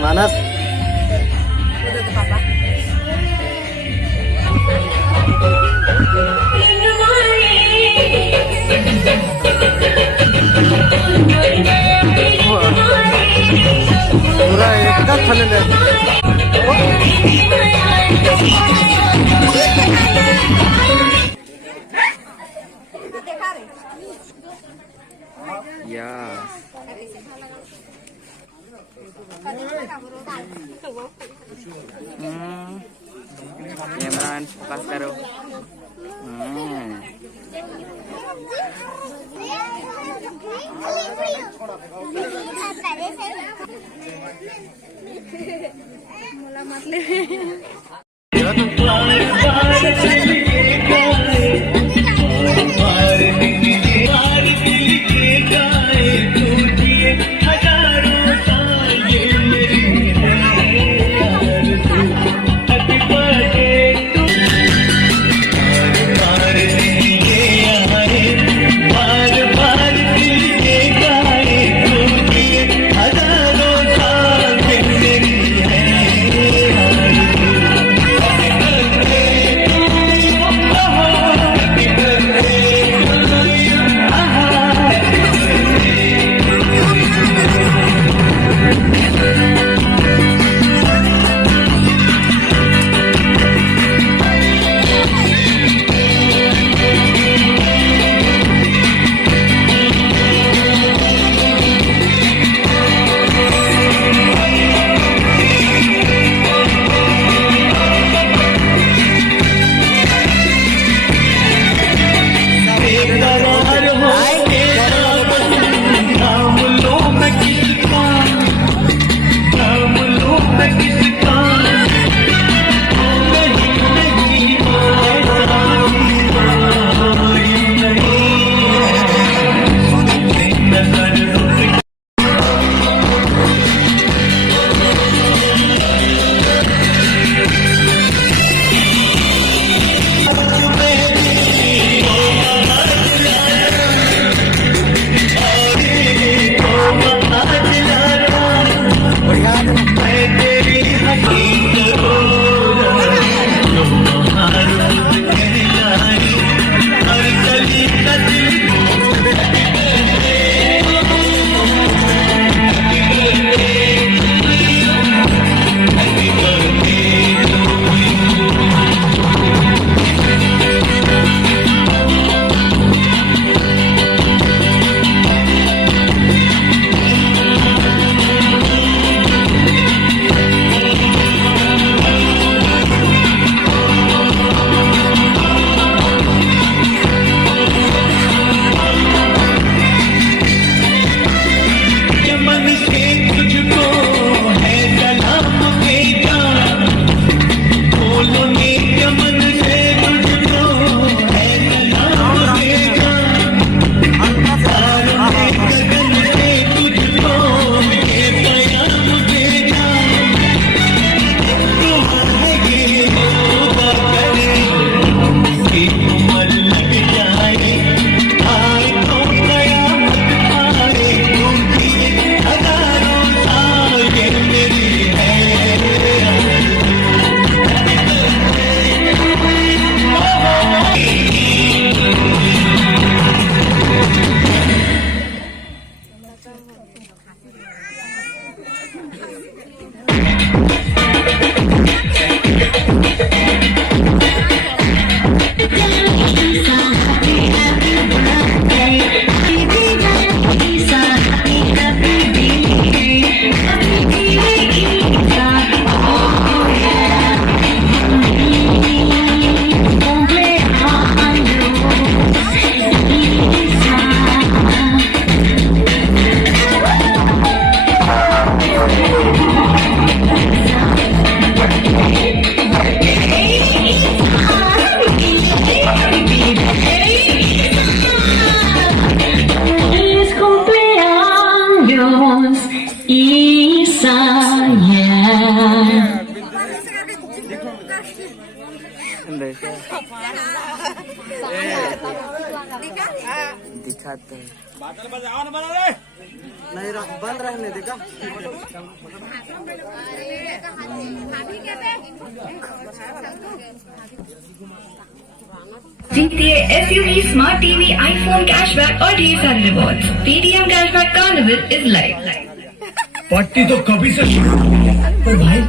Manas. Udah ke papa. Murah ya, kita channel ya. Ya. Cameraman fokus karo. Mula matli. दिखाते हैं। नहीं बंद रहने देगा। जीतिए SUV smart TV iPhone cashback और ढेर सारे rewards. Paytm cashback carnival is live. पट्टी तो कभी से तो भाई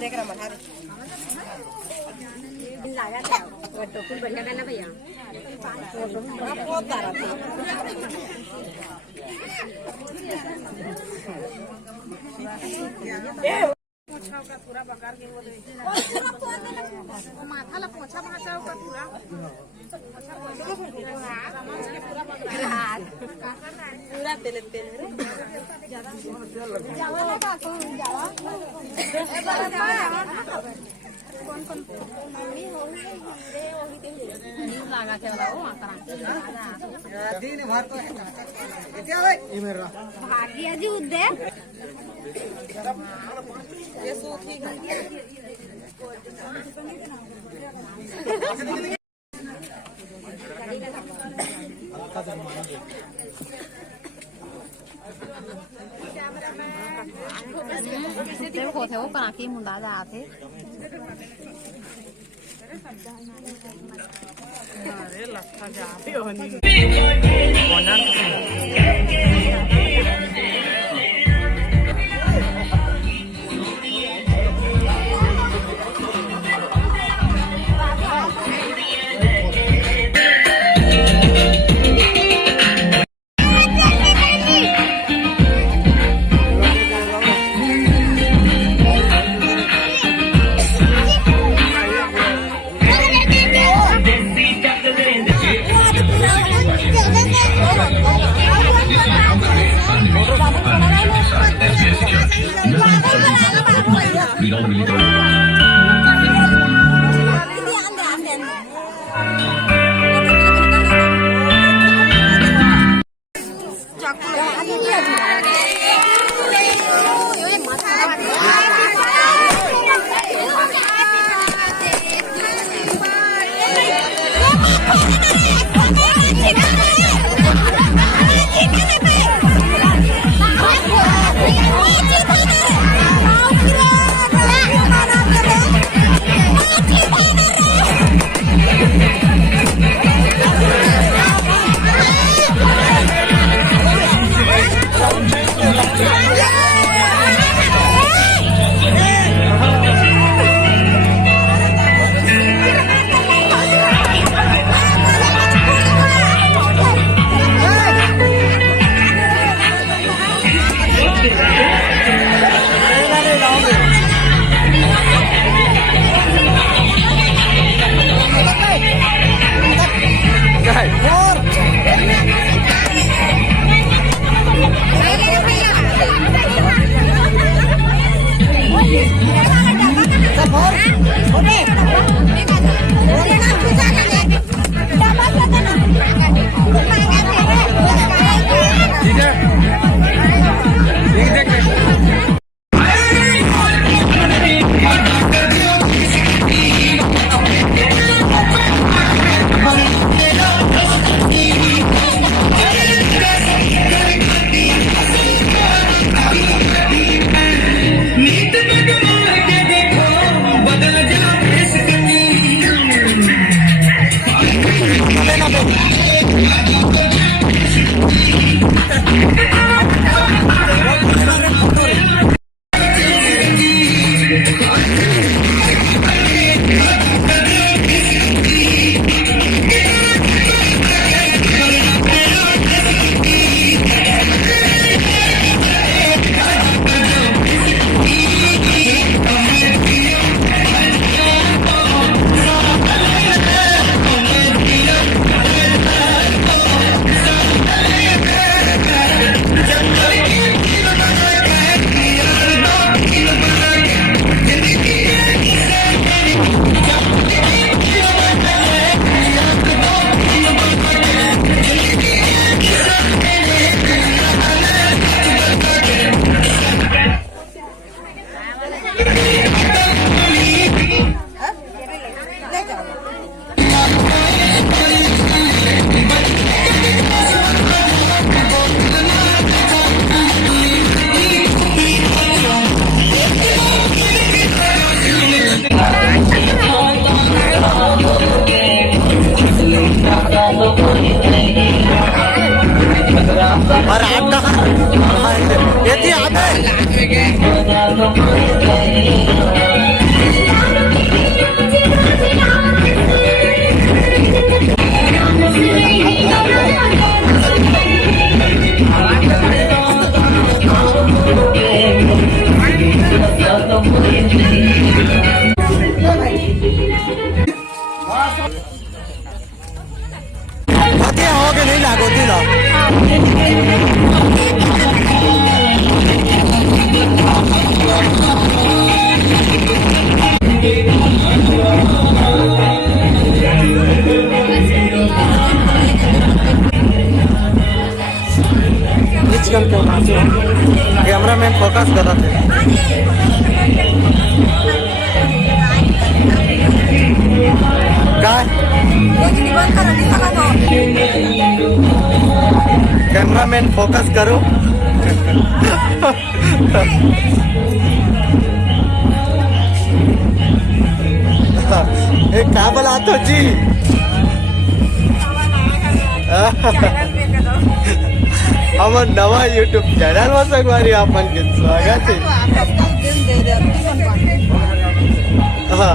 देख रहा मत लगा था वो तो कुछ बढ़िया करना भैया बहुत तारा था पूरा बकार के वो माथा ला पोछा भाचा का पूरा पूरा तेल तेल ज्यादा लगा कौन जावा कौन कौन मम्मी हो गई रे वही दे लगा के वाला वो आकरा दिन भर तो क्या भाई ये मेरा भाग्य जी उदे ये सूखी देखो थे वो करा के मुंडा जाते अरे लखा जाते हो नहीं और आपका ये थी हो गए नहीं लागो थी ना कैमरा मैन फोकस कर रहा काय कैमरा मैन फोकस करो एक का बोला तो जी हमार नवा यूट्यूब चैनल में सगवारी आपन के स्वागत है। हाँ